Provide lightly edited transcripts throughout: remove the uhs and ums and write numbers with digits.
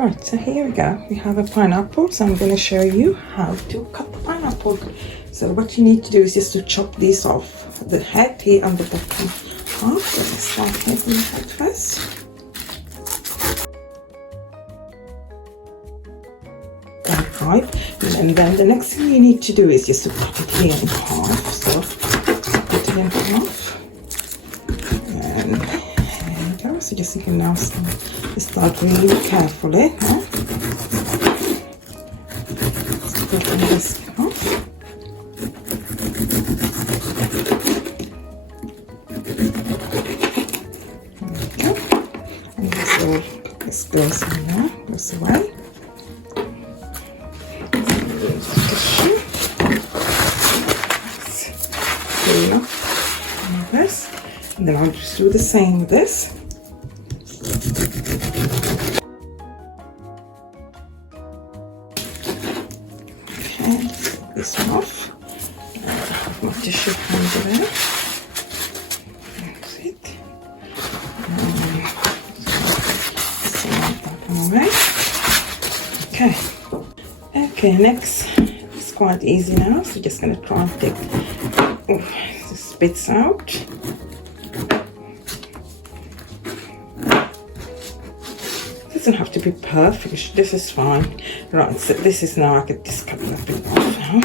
Right, so here we go. We have a pineapple, so I'm going to show you how to cut the pineapple. So what you need to do is just to chop these off, the head here and the bottom half. So let's start here from the head first. Right, and then the next thing you need to do is just to cut it here in half. So cut it in half. And there you go. So just you can now start really carefully. Huh? Just cut this off. There we go. And this goes in there, goes away. This, and then I'll just do the same with this. Okay, take this one off. I have my tissue under there. That's it. Slide that one away. Okay. Okay, next it's quite easy now, so just going to try and take the spits out. Doesn't have to be perfect, this is fine. Right, so this is now, I could just cut that bit off now.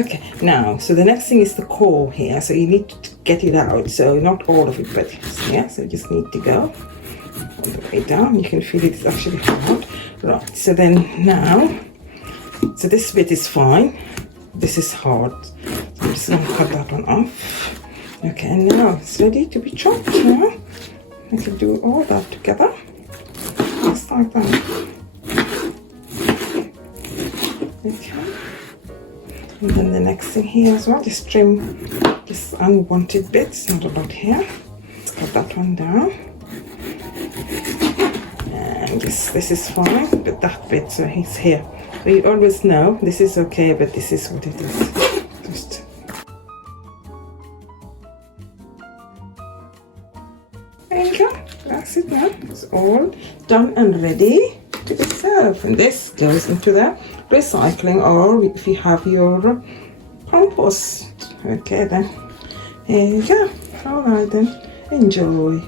Okay, now, so the next thing is the core here, so you need to get it out, so not all of it, but yeah, so you just need to go all the way down. You can feel it's actually hard. Right, so then now, so this bit is fine, this is hard, so I'm just going to cut that one off. Okay, and now it's ready to be chopped now. I can do all that together, just like that. Okay, and then the next thing here as well, just trim this unwanted bits, not a lot here. Let's cut that one down. And this is fine, but that bit, so it's here. So you always know this is okay, but this is what it is. Just there you go. That's it now. It's all done and ready to be served. And this goes into the recycling, or if you have your compost. Okay then. There you go. Alright then. Enjoy.